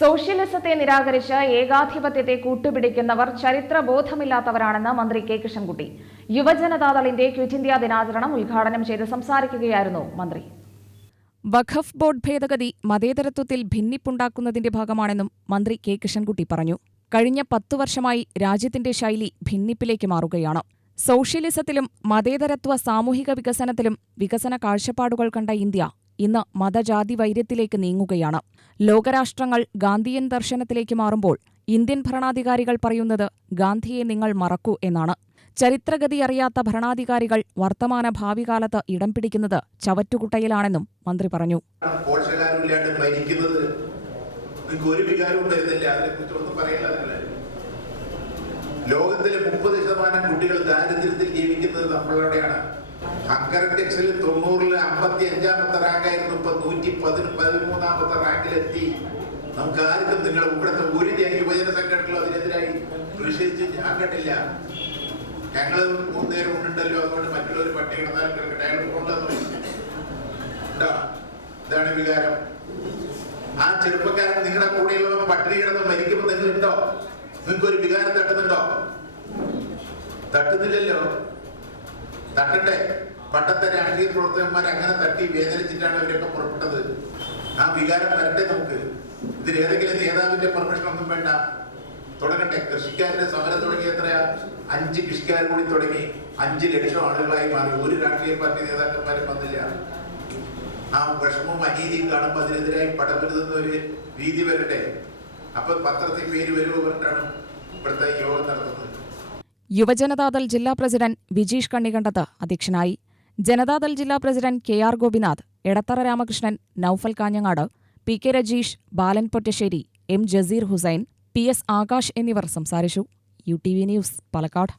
സോഷ്യലിസത്തെ നിരാകരിച്ച് ഏകാധിപത്യത്തെ കൂട്ടുപിടിക്കുന്നവർ ചരിത്രബോധമില്ലാത്തവരാണെന്ന് മന്ത്രി കെ കൃഷ്ണൻകുട്ടി. യുവജനതാദളിന്റെ ക്വിറ്റ് ഇന്ത്യ ദിനാചരണം ഉദ്ഘാടനം ചെയ്ത് സംസാരിക്കുകയായിരുന്നു മന്ത്രി. വഖഫ് ബോർഡ് ഭേദഗതി മതേതരത്വത്തിൽ ഭിന്നിപ്പുണ്ടാക്കുന്നതിന്റെ ഭാഗമാണെന്നും മന്ത്രി കെ കൃഷ്ണൻകുട്ടി പറഞ്ഞു. കഴിഞ്ഞ പത്തു വർഷമായി രാജ്യത്തിന്റെ ശൈലി ഭിന്നിപ്പിലേക്ക് മാറുകയാണ്. സോഷ്യലിസത്തിലും മതേതരത്വ സാമൂഹിക വികസനത്തിലും വികസന കാഴ്ചപ്പാടുകൾ കണ്ട ഇന്ത്യ ഇന്ന് മതജാതി വൈര്യത്തിലേക്ക് നീങ്ങുകയാണ്. ലോകരാഷ്ട്രങ്ങൾ ഗാന്ധിയൻ ദർശനത്തിലേക്ക് മാറുമ്പോൾ ഇന്ത്യൻ ഭരണാധികാരികൾ പറയുന്നത് ഗാന്ധിയെ നിങ്ങൾ മറക്കൂ എന്നാണ്. ചരിത്രഗതി അറിയാത്ത ഭരണാധികാരികൾ വർത്തമാന ഭാവി കാലത്ത് ഇടം പിടിക്കുന്നത് ചവറ്റുകുട്ടയിലാണെന്നും മന്ത്രി പറഞ്ഞു. ലോകത്തിലെ മുപ്പത് ശതമാനം കുട്ടികൾ ദാരിദ്ര്യത്തിൽ ജീവിക്കുന്നത് നമ്മളുടെയാണ്. ടെക്സിൽ തൊണ്ണൂറിൽ അമ്പത്തി അഞ്ചാമത്തെ റാങ്കായിരുന്നു ഇപ്പൊ നൂറ്റി പതിന് പതിമൂന്നാമത്തെ റാങ്കിലെത്തി. നമുക്ക് ആർക്കും നിങ്ങൾ ഇവിടുത്തെ ഒരു ജന യുവജന സംഘടനകളും അതിനെതിരായി പ്രതിഷേധിച്ച് ഞാൻ കണ്ടില്ല ഞങ്ങൾ മൂന്നേരം ഉണ്ടല്ലോ അതുകൊണ്ട് മറ്റുള്ളവർ പട്ടി കിടക്കട്ടെ. അയാൾ കൊണ്ടുവന്നു ഇതാണ് വികാരം. ആ ചെറുപ്പക്കാരൻ നിങ്ങളുടെ കൂടെയുള്ളവൻ പട്ടിണി കിടന്ന് മരിക്കുമ്പോൾ നിങ്ങളുണ്ടോ നിങ്ങൾക്ക് ഒരു വികാരം തട്ടുന്നുണ്ടോ? തട്ടുന്നില്ലല്ലോ. തട്ടട്ടെ. പണ്ടത്തെ രാഷ്ട്രീയ പ്രവർത്തകന്മാർ അങ്ങനെ തട്ടി വേദനിച്ചിട്ടാണ് അവരൊക്കെ പുറപ്പെട്ടത്. ആ വികാരം വരട്ടെ നമുക്ക്. ഇതിൽ ഏതെങ്കിലും നേതാവിന്റെ പെർമിഷൻ ഒന്നും വേണ്ട. തുടങ്ങട്ടെ. കൃഷിക്കാരുടെ സമരം തുടങ്ങി എത്രയാ? അഞ്ച് കൃഷിക്കാർ കൂടി തുടങ്ങി. അഞ്ച് ലക്ഷം ആളുകളായി മാറി. ഒരു രാഷ്ട്രീയ പാർട്ടി നേതാക്കന്മാരും വന്നില്ല. ആ വിഷമവും അനീതിയും കാണുമ്പോൾ അതിനെതിരായി പടപെരുതുന്ന ഒരു രീതി വരട്ടെ. അപ്പൊ പത്രത്തിൽ പേര് വരുമോ പറഞ്ഞിട്ടാണ് ഈ യോഗം നടത്തുന്നത്. യുവജനതാദൾ ജില്ലാ പ്രസിഡന്റ് വിജീഷ് കണ്ണികണ്ടത്ത് അധ്യക്ഷനായി ജനതാദൾ ജില്ലാ president K R Gopinath Edathara Ramakrishnan Noufal Kanhangad P K Rajeesh Balan Pottassery M Jaseer Hussain P S Akash എന്നിവർ സംസാരിച്ചു. U T V news Palakkad.